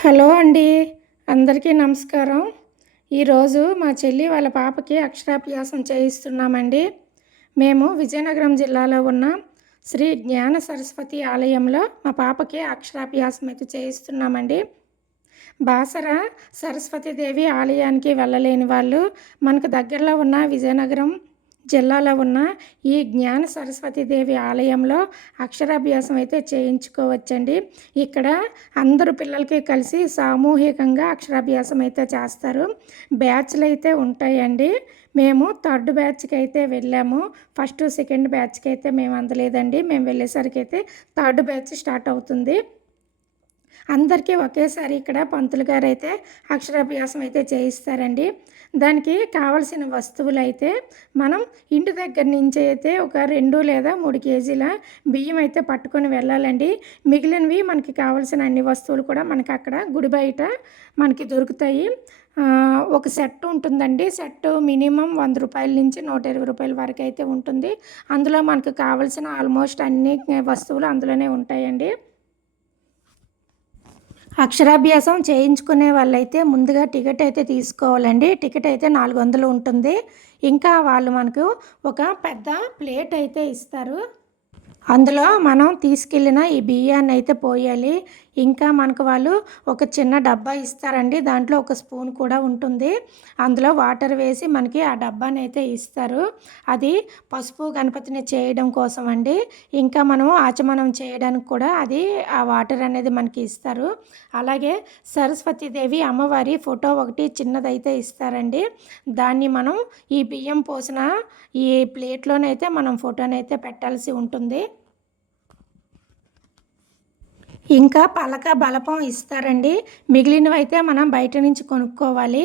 Hello అండి. అందరికీ నమస్కారం. ఈరోజు మా చెల్లి వాళ్ళ పాపకి అక్షరాభ్యాసం చేయిస్తున్నామండి. మేము విజయనగరం జిల్లాలో ఉన్న శ్రీ జ్ఞాన సరస్వతి ఆలయంలో మా పాపకి అక్షరాభ్యాసం అయితే చేయిస్తున్నామండి. బాసర సరస్వతీదేవి ఆలయానికి వెళ్ళలేని వాళ్ళు మనకు దగ్గరలో ఉన్న విజయనగరం జిల్లాలో ఉన్న ఈ జ్ఞాన సరస్వతీదేవి ఆలయంలో అక్షరాభ్యాసం అయితే చేయించుకోవచ్చండి. ఇక్కడ అందరూ పిల్లలకి కలిసి సామూహికంగా అక్షరాభ్యాసం అయితే చేస్తారు. బ్యాచ్లు అయితే ఉంటాయండి. మేము థర్డ్ బ్యాచ్కి అయితే వెళ్ళాము. ఫస్ట్ సెకండ్ బ్యాచ్కి అయితే మేము అందలేదండి. మేము వెళ్ళేసరికి అయితే థర్డ్ బ్యాచ్ స్టార్ట్ అవుతుంది. అందరికీ ఒకేసారి ఇక్కడ పంతులు గారు అయితే అక్షరాభ్యాసం అయితే చేయిస్తారండి. దానికి కావలసిన వస్తువులు అయితే మనం ఇంటి దగ్గర నుంచి అయితే ఒక 2 లేదా 3 కేజీల బియ్యం అయితే పట్టుకొని వెళ్ళాలండి. మిగిలినవి మనకి కావలసిన అన్ని వస్తువులు కూడా మనకి అక్కడ గుడి బయట మనకి దొరుకుతాయి. ఒక సెట్ ఉంటుందండి. సెట్ మినిమం 100 రూపాయల నుంచి 120 రూపాయల వరకు అయితే ఉంటుంది. అందులో మనకు కావలసిన ఆల్మోస్ట్ అన్ని వస్తువులు అందులోనే ఉంటాయండి. అక్షరాభ్యాసం చేయించుకునే వాళ్ళైతే ముందుగా టికెట్ అయితే తీసుకోవాలండి. టికెట్ అయితే 400 ఉంటుంది. ఇంకా వాళ్ళు మనకు ఒక పెద్ద ప్లేట్ అయితే ఇస్తారు. అందులో మనం తీసుకెళ్ళిన ఈ బియ్యాన్ని అయితే పోయాలి. ఇంకా మనకు వాళ్ళు ఒక చిన్న డబ్బా ఇస్తారండి. దాంట్లో ఒక స్పూన్ కూడా ఉంటుంది. అందులో వాటర్ వేసి మనకి ఆ డబ్బాని అయితే ఇస్తారు. అది పసుపు గణపతిని చేయడం కోసం అండి. ఇంకా మనము ఆచమనం చేయడానికి కూడా అది ఆ వాటర్ అనేది మనకి ఇస్తారు. అలాగే సరస్వతీదేవి అమ్మవారి ఫోటో ఒకటి చిన్నదైతే ఇస్తారండి. దాన్ని మనం ఈ బియ్యం పోసిన ఈ ప్లేట్లోనైతే మనం ఫోటోనైతే పెట్టాల్సి ఉంటుంది. ఇంకా పలక బలపం ఇస్తారండి. మిగిలినవైతే మనం బయట నుంచి కొనుక్కోవాలి.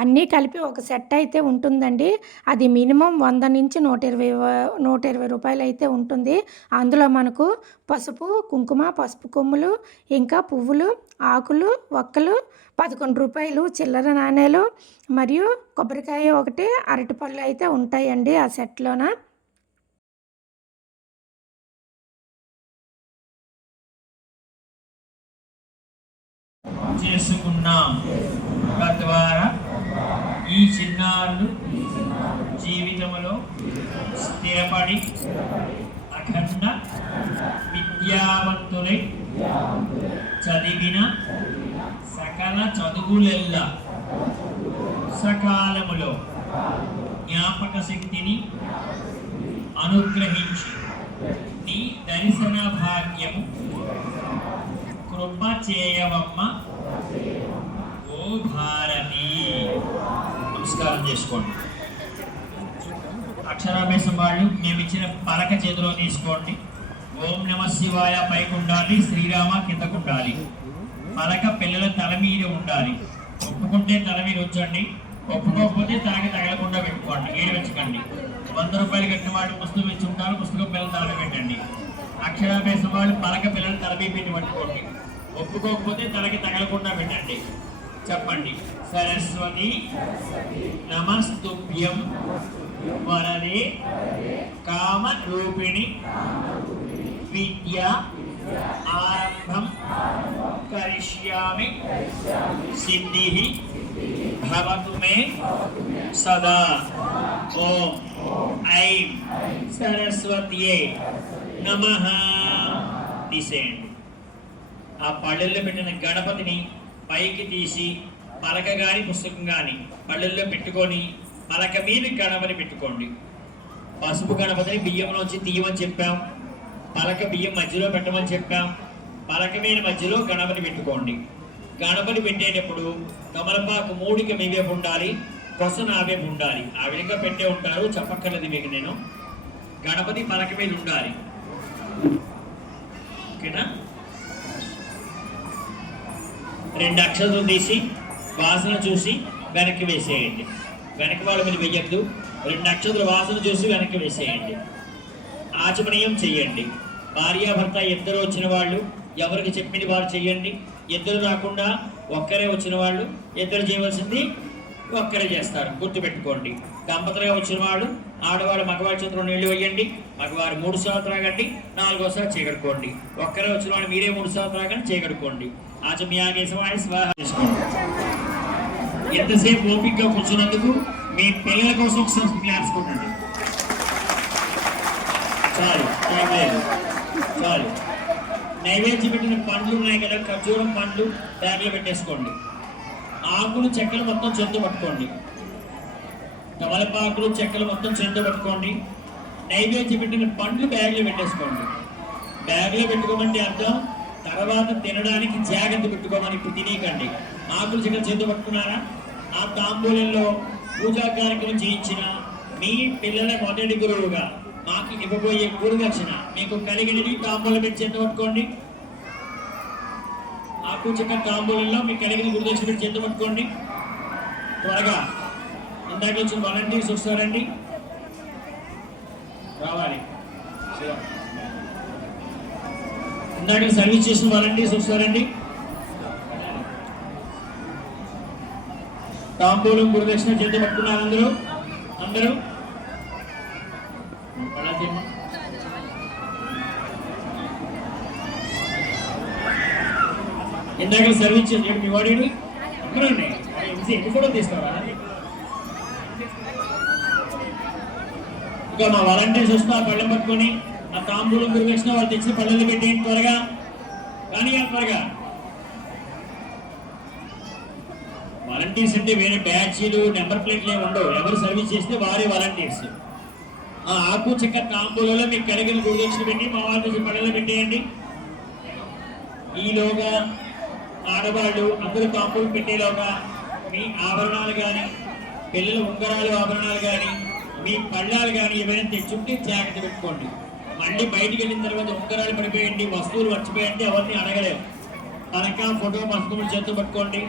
అన్నీ కలిపి ఒక సెట్ అయితే ఉంటుందండి. అది మినిమం 100 నుంచి 120 రూపాయలు అయితే ఉంటుంది. అందులో మనకు పసుపు కుంకుమ, పసుపు కొమ్ములు, ఇంకా పువ్వులు, ఆకులు, ఒక్కలు, 11 రూపాయలు చిల్లర నాణేలు మరియు కొబ్బరికాయ ఒకటి, అరటిపళ్ళు అయితే ఉంటాయండి ఆ సెట్లోన. చేసుకున్నాం. తద్వారా ఈ చిన్నారులు జీవితంలో స్థిరపడి అఖండ విద్యావంతులై చదివిన సకల చదువులెల్లా సకాలములో జ్ఞాపక శక్తిని అనుగ్రహించి నీ దర్శన భాగ్యము కృప చేయవమ్మ ఓ భారతి. నమస్కారం చేసుకోండి. అక్షరాభ్యాసం వాళ్ళు మేము ఇచ్చిన పలక చేతిలో తీసుకోండి. ఓం నమ శివాయ పైకి ఉండాలి, శ్రీరామ కిందకు ఉండాలి. పలక పిల్లల తల మీద ఉండాలి. ఒప్పుకుంటే తల మీద ఉంచండి, ఒప్పుకోకపోతే తలకి తగలకుండా పెట్టుకోండి. ఏడవెచ్చకండి. 100 రూపాయలు కట్టిన వాళ్ళు పుస్తకం ఇచ్చి ఉంటారు, పుస్తకం పిల్లల తల పెట్టండి. అక్షరాభ్యాసం వాళ్ళు పలక పిల్లల తల మీద పెట్టి పట్టుకోండి. ఒప్పుకోకపోతే తలకి తగలకుండా పెట్టండి. చెప్పండి. సరస్వతి నమస్తుభ్యం వరదే కామ రూపిణి విద్య ఆరంభం కరిష్యామి సిద్ధి భవతు మే సదా. ఓం ఐం సరస్వత్యే నమః. తీసేయండి. ఆ పళ్ళెల్లో పెట్టిన గణపతిని పైకి తీసి పలక కానీ పుస్తకం కానీ పళ్ళెల్లో పెట్టుకొని పలక మీద గణపతి పెట్టుకోండి. పసుపు గణపతిని బియ్యంలోంచి తీయమని చెప్పాం. పలక బియ్యం మధ్యలో పెట్టమని చెప్పాం. పలక మీద మధ్యలో గణపతి పెట్టుకోండి. గణపతి పెట్టేటప్పుడు కమలపాకు 3కి మీ వైపు ఉండాలి, కొస నా వైపు ఉండాలి. ఆ విధంగా పెట్టే ఉంటారు, చెప్పక్కర్లేదు మీకు నేను. గణపతి పలక మీద ఉండాలి. ఓకేనా? 2 అక్షరాలు తీసి వాసన చూసి వెనక్కి వేసేయండి. వెనక్కి వాళ్ళ మీద వేయద్దు. 2 అక్షరాల వాసన చూసి వెనక్కి వేసేయండి. ఆచమనీయం చెయ్యండి. భార్యాభర్త ఇద్దరు వచ్చిన వాళ్ళు ఎవరికి చెప్పింది వారు చెయ్యండి. ఇద్దరు రాకుండా ఒక్కరే వచ్చిన వాళ్ళు ఇద్దరు చేయవలసింది ఒక్కరే చేస్తారు, గుర్తుపెట్టుకోండి. దంపతులుగా వచ్చిన వాళ్ళు ఆడవాళ్ళు మగవారి చేతిలో నీళ్లు వేయండి. మగవారు 3 సార్లు త్రాగండి, 4వ సారి చేయగడుకోండి. ఒక్కరే వచ్చిన వాళ్ళు మీరే 3 సార్లు త్రాగండి, చేయగడుకోండి. ఆచమ్యాగే శివాయ స్వాహ చేసుకోండి. ఎంతసేపు ఓపికగా కూర్చున్నందుకు మీ పిల్లల కోసం ఒకసారి క్లాప్స్ కొట్టండి. చాలు, టైం లేదు, చాలు. నైవేద్యం పెట్టిన పండ్లు ఉన్నాయి కదా, ఖర్జూరం పండ్లు బ్యాగ్లో పెట్టేసుకోండి. ఆకులు చెక్కలు మొత్తం చేతితో పట్టుకోండి. తమలపాకులు చెక్కలు మొత్తం చేతితో పట్టుకోండి. నైవేద్యం పెట్టిన పండ్లు బ్యాగ్లో పెట్టేసుకోండి. బ్యాగ్లో పెట్టుకోమంటే అర్థం తర్వాత తినడానికి జాగ్రత్త పెట్టుకోమని. ఇప్పుడు తినేయకండి. ఆకులు చెక్కలు చేతితో పట్టుకున్నారా? ఆ తాంబూలంలో పూజా కార్యక్రమం చేయించిన మీ పిల్లల మొదటి గురువుగా మాకు ఇవ్వబోయే గురుదక్షిణ మీకు కలిగినది తాంబూలం పెట్టి చేత పట్టుకోండి. ఆకు చెక్క తాంబూలంలో మీకు కలిగిన గురుదక్షిణ పెట్టి చేత పట్టుకోండి. త్వరగా ఇందాక వచ్చిన వాలంటీర్స్ వస్తారండి, రావాలి. ఇందాక సర్వీస్ చేసిన వాలంటీర్స్ వస్తారండి. తాంబూలం గురుదక్షిణ చేత పట్టుకున్నారు అందరూ అందరూ ఇందాక సర్వీస్ చేసి మీ వాడి అందరూ ఎన్ని ఫోటో తీస్తారా? ఇంకా మా వాలంటీర్స్ వస్తూ ఆ పళ్ళెం పట్టుకొని ఆ తాంబూలం గురుదక్షిణ వాళ్ళు తెచ్చిన పళ్ళని పెట్టి త్వరగా కానీ త్వరగా. వాలంటీర్స్ అంటే వేరే బ్యాచ్లు నెంబర్ ప్లేట్లు ఉండవు. ఎవరు సర్వీస్ చేస్తే వారే వాలంటీర్స్. ఆ ఆకు చెక్క తాంబూలలో మీకు కలిగిన గురుదక్షిణ పెట్టి మా వాళ్ళ పళ్ళలో పెట్టేయండి. ఈలోగా ఆడవాళ్ళు అందరూ తాంబూలు పెట్టేలోగా మీ ఆభరణాలు కానీ పిల్లల ఉంగరాలు ఆభరణాలు కానీ మీ పళ్ళాలు కానీ ఏమైనా తెచ్చుంటే జాగ్రత్త పెట్టుకోండి. మళ్ళీ బయటికి వెళ్ళిన తర్వాత ఉంగరాలు పడిపోయండి, వస్తువులు మర్చిపోయండి, అవన్నీ అడగలేవు. పలక ఫోటో పసుపు కొమ్మలు చేత్తో పట్టుకోండి.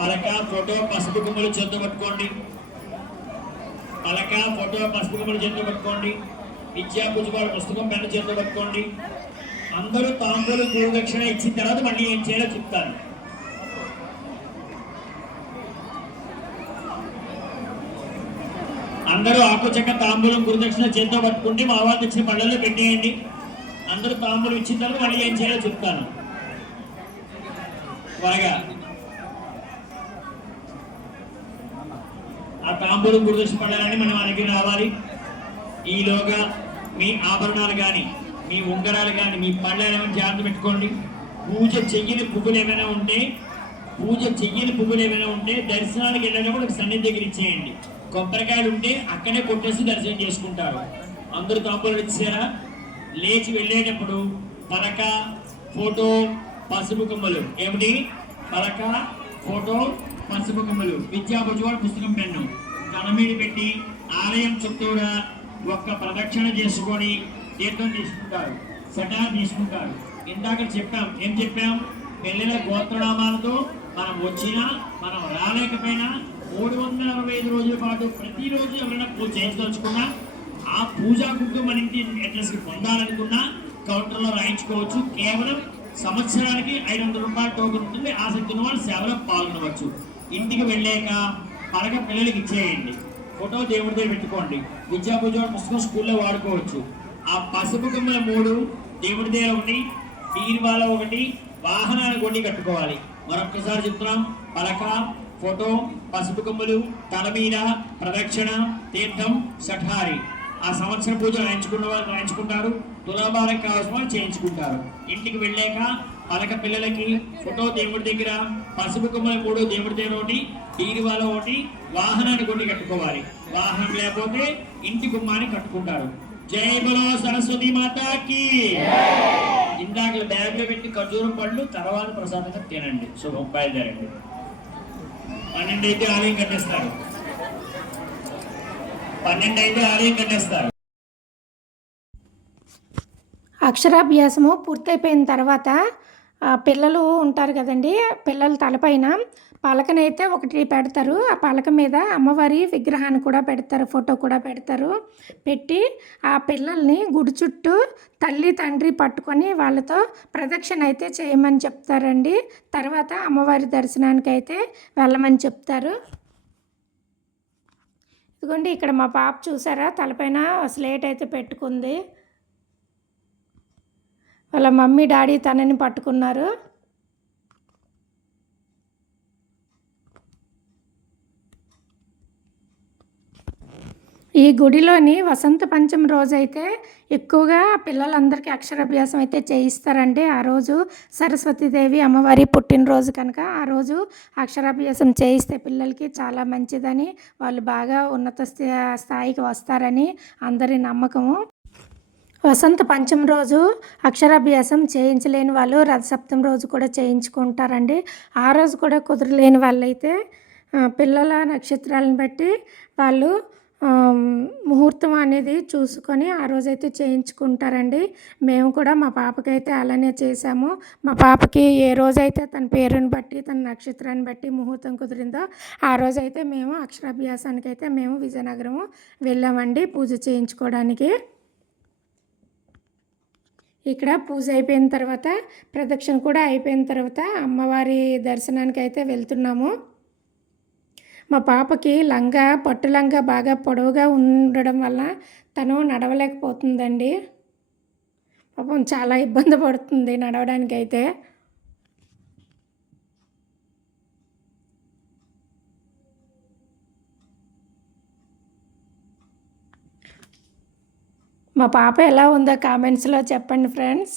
పలక ఫోటో పసుపు కొమ్మలు చేత్తో పట్టుకోండి. పలక ఫోటో పసుపు కొమ్మలు చేత్తో పట్టుకోండి. విద్యా పుస్తకాల పుస్తకం పెన్ను చేత్తో పట్టుకోండి. అందరూ తాంబూలు గురుదక్షిణ ఇచ్చిన తర్వాత మళ్ళీ ఏం చేయాలో చెప్తాను. అందరూ ఆకు చెక్క తాంబూలం గురుదక్షిణ చేత్తో పట్టుకుంటే మా వాళ్ళు తెచ్చిన పళ్ళల్లో పెట్టేయండి. అందరూ తాంబూలం ఇచ్చిన తర్వాత మళ్ళీ ఏం చేయాలో చెప్తాను. త్వరగా ఆ తాంబూలం గురుదక్షిణ పళ్ళాలని మన వాళ్ళకి రావాలి. ఈలోగా మీ ఆభరణాలు కానీ మీ ఉంగరాలు కానీ మీ పళ్ళాలు ఏమైనా జాగ్రత్త పెట్టుకోండి. పూజ చెయ్యని పువ్వులు ఏమైనా ఉంటే దర్శనానికి వెళ్ళేటప్పుడు సన్నిధి దగ్గర ఇచ్చేయండి. కొబ్బరికాయలు ఉంటే అక్కడే కొట్టేసి దర్శనం చేసుకుంటారు. అందరూ తాంబూలం ఇచ్చారా? లేచి వెళ్ళేటప్పుడు పలక ఫోటో పసుపు కొమ్మలు ఏమిటి? పలక ఫోటో పసుపు కొమ్మలు విద్యా భుజవాడ పుస్తకం పెన్ను తన మీద పెట్టి ఆలయం చుట్టూరా ఒక్క ప్రదక్షిణ చేసుకొని తీర్థం తీసుకుంటారు, సటాలు తీసుకుంటారు. ఇందాక చెప్పాం, ఏం చెప్పాం? పిల్లల గోత్రనామాలతో మనం వచ్చినా మనం రాలేకపోయినా 365 రోజుల పాటు ప్రతిరోజు ఎవరైనా పూజ చేయించదలుచుకున్నా ఆ పూజా బుక్ మన ఇంటి అడ్రస్కి పొందాలనుకున్నా కౌంటర్లో రాయించుకోవచ్చు. కేవలం సంవత్సరానికి 500 రూపాయల టోకెన్ ఉంటుంది. ఆసక్తి ఉన్న వాళ్ళు సేవలో పాల్గొనవచ్చు. ఇంటికి వెళ్ళాక పలక పిల్లలకి ఇచ్చేయండి. ఫోటో దేవుడి దగ్గర పెట్టుకోండి. విద్యా పూజ పుస్తకం స్కూల్లో వాడుకోవచ్చు. ఆ పసుపు కొమ్మల 3 దేవుడి దగ్గర ఒకటి, బీరువాలో ఒకటి, వాహనానికి ఒకటి కట్టుకోవాలి. మరొక్కసారి చెప్తున్నాం. పలక ఫోటో పసుపు కొమ్మలు తల మీద ప్రదక్షిణ తీర్థం షఠారి. ఆ సంవత్సర పూజ రాయించుకున్న వాళ్ళు రాయించుకుంటారు. తులాభారం కావాల్సిన వాళ్ళు చేయించుకుంటారు. ఇంటికి వెళ్ళాక పలక పిల్లలకి, ఫోటో దేవుడి దగ్గర, పసుపు కొమ్మల 3 దేవుడి దగ్గర ఒకటి, బీరువాలో ఒకటి, వాహనానికి ఒకటి కట్టుకోవాలి. వాహనం లేకపోతే ఇంటి గుమ్మాన్ని కట్టుకుంటారు. జై బలో సరస్వతి మాతాకి. ఇందాక బ్యాగ్ లో పెట్టి ఖర్జూరం పళ్ళు తర్వాత ప్రసాదంగా తినండి. శుభం. బయలుదేరండి. 12 అయితే ఆలయం కట్టేస్తారు. 12 అయితే ఆలయం కట్టేస్తారు. అక్షరాభ్యాసము పూర్తయిపోయిన తర్వాత పిల్లలు ఉంటారు కదండి, పిల్లల తలపైన పలకనైతే ఒకటి పెడతారు. ఆ పలక మీద అమ్మవారి విగ్రహాన్ని కూడా పెడతారు, ఫోటో కూడా పెడతారు. పెట్టి ఆ పిల్లల్ని గుడి చుట్టూ తల్లి తండ్రి పట్టుకొని వాళ్ళతో ప్రదక్షిణ అయితే చేయమని చెప్తారండి. తర్వాత అమ్మవారి దర్శనానికి అయితే వెళ్ళమని చెప్తారు. ఇదిగోండి, ఇక్కడ మా పాప చూసారా, తలపైన స్లేట్ అయితే పెట్టుకుంది. వాళ్ళ మమ్మీ డాడీ తనని పట్టుకున్నారు. ఈ గుడిలోని వసంత పంచమి రోజైతే ఎక్కువగా పిల్లలందరికీ అక్షరాభ్యాసం అయితే చేయిస్తారండి. ఆ రోజు సరస్వతీదేవి అమ్మవారి పుట్టినరోజు కనుక ఆ రోజు అక్షరాభ్యాసం చేయిస్తే పిల్లలకి చాలా మంచిదని, వాళ్ళు బాగా ఉన్నత స్థాయికి వస్తారని అందరి నమ్మకము. వసంత పంచమి రోజు అక్షరాభ్యాసం చేయించలేని వాళ్ళు రథసప్తమి రోజు కూడా చేయించుకుంటారండి. ఆ రోజు కూడా కుదరలేని వాళ్ళైతే పిల్లల నక్షత్రాలను బట్టి వాళ్ళు ముహూర్తం అనేది చూసుకొని ఆ రోజైతే చేయించుకుంటారండి. మేము కూడా మా పాపకైతే అలానే చేసాము. మా పాపకి ఏ రోజైతే తన పేరుని బట్టి తన నక్షత్రాన్ని బట్టి ముహూర్తం కుదిరిందో ఆ రోజైతే మేము అక్షరాభ్యాసానికైతే మేము విజయనగరం వెళ్ళామండి పూజ చేయించుకోవడానికి. ఇక్కడ పూజ అయిపోయిన తర్వాత ప్రదక్షిణ కూడా అయిపోయిన తర్వాత అమ్మవారి దర్శనానికి అయితే వెళ్తున్నాము. మా పాపకి లంగా పట్టు లంగా బాగా పొడవుగా ఉండడం వల్ల తను నడవలేకపోతుందండి. పాపం చాలా ఇబ్బంది పడుతుంది నడవడానికైతే. మా పాప ఎలా ఉందో కామెంట్స్లో చెప్పండి ఫ్రెండ్స్.